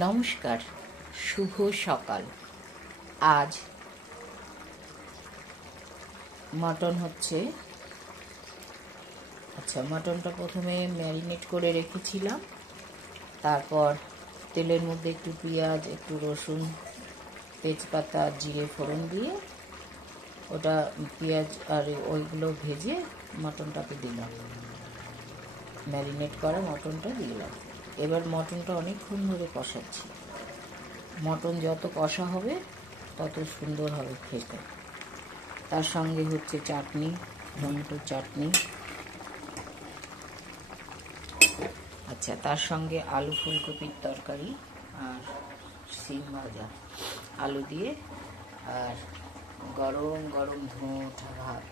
নমস্কার, শুভ সকাল। আজ মটন হচ্ছে। মটনটা প্রথমে ম্যারিনেট করে রেখেছিলাম। তারপর তেলের মধ্যে একটু পেঁয়াজ, একটু রসুন, তেজপাতা, জিরে ফোড়ন দিয়ে ওটা পেঁয়াজ আর ওইগুলো ভেজে মটনটাকে দিলাম, ম্যারিনেট করা মটনটা দিলাম। এবার মটনটা অনেকক্ষণ ধরে কষাচ্ছি। মটন যত কষা হবে তত সুন্দর হবে খেতে। তার সঙ্গে হচ্ছে চাটনি, টমেটোর চাটনি। তার সঙ্গে আলু ফুলকপির তরকারি আর সিম ভাজা, আলু দিয়ে, আর গরম গরম ধোঁটা ভাত।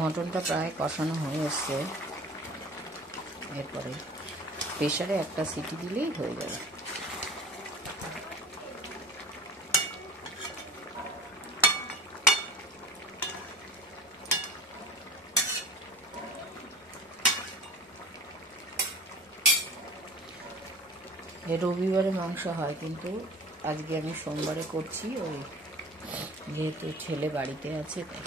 মটনটা প্রায় কষানো হয়ে এসছে। এরপরে প্রেসারে একটা সিটি দিলেই হয়ে যাবে। রবিবারে মাংস হয়, কিন্তু আজকে আমি সোমবারে করছি, ওই যেহেতু ছেলে বাড়িতে আছে তাই।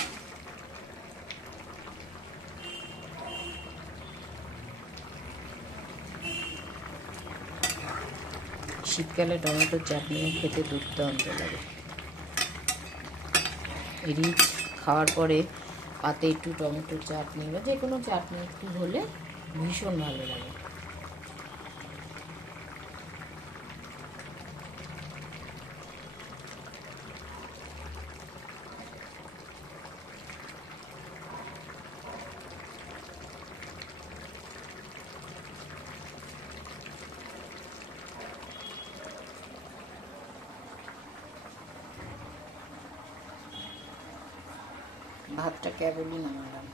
শীতকালে টমেটোর চাটনি খেতে দুর্দান্ত লাগে। রিচ খাওয়ার পরে পাতে একটু টমেটোর চাটনি বা যে কোনো চাটনি একটু হলে ভীষণ ভালো লাগে। ভাতটা কেবলই নামালাম।